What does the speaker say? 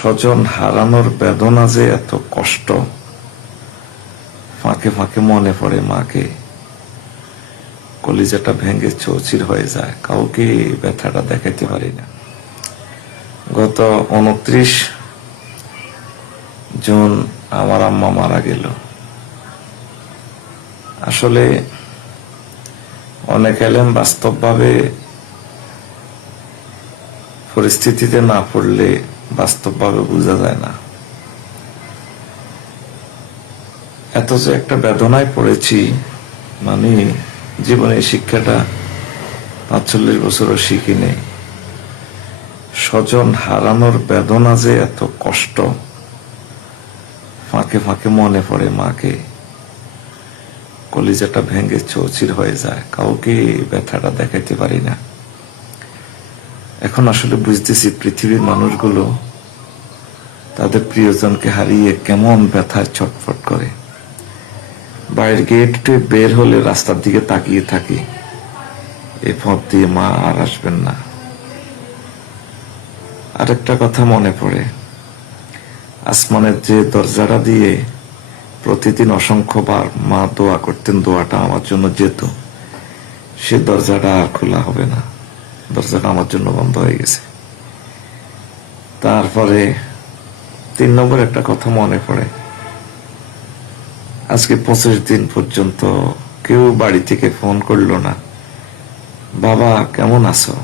স্বজন হারানোর বেদনা যে এত কষ্ট, ফাঁকে ফাঁকে মনে পড়ে মাকে, কলিজাটা ভেঙে চৌচির হয়ে যায়, কাউকে ব্যথাটা দেখাইতে পারি না। গত 29 জুন আমার আম্মা মারা গেল। আসলে অনেক এলেম বাস্তবভাবে পরিস্থিতিতে না পড়লে বাস্তবভাবে বোঝা যায় না। এত যে একটা বেদনায় পড়েছি, মানে জীবনে শিক্ষাটা 45 বছরও শিখি নেই। স্বজন হারানোর বেদনা যে এত কষ্ট, ফাঁকে ফাঁকে মনে পড়ে মাকে, কলিজাটা ভেঙে চৌচির হয়ে যায়, কাউকে ব্যথাটা দেখাইতে পারি না। এখন আসলে বুঝতেছি পৃথিবীর মানুষগুলো তাদের প্রিয়জনকে হারিয়ে কেমন ব্যথায় ছটফট করে। বাইরের গেট বের হলে রাস্তার দিকে তাকিয়ে থাকি, এই পথ দিয়ে মা আর আসবেন না। আরেকটা কথা মনে পড়ে, আসমানের যে দরজাটা দিয়ে প্রতিদিন অসংখ্যবার মা দোয়া করতেন, দোয়াটা আমার জন্য যেত, সে দরজাটা আর খোলা হবে না। দরজাটা আমার জন্য বন্ধ হয়ে গেছে। তারপরে 3 নম্বর একটা কথা মনে পড়ে, আজকে 25 দিন পর্যন্ত কেউ বাড়ি থেকে ফোন করলো না, বাবা কেমন আছো।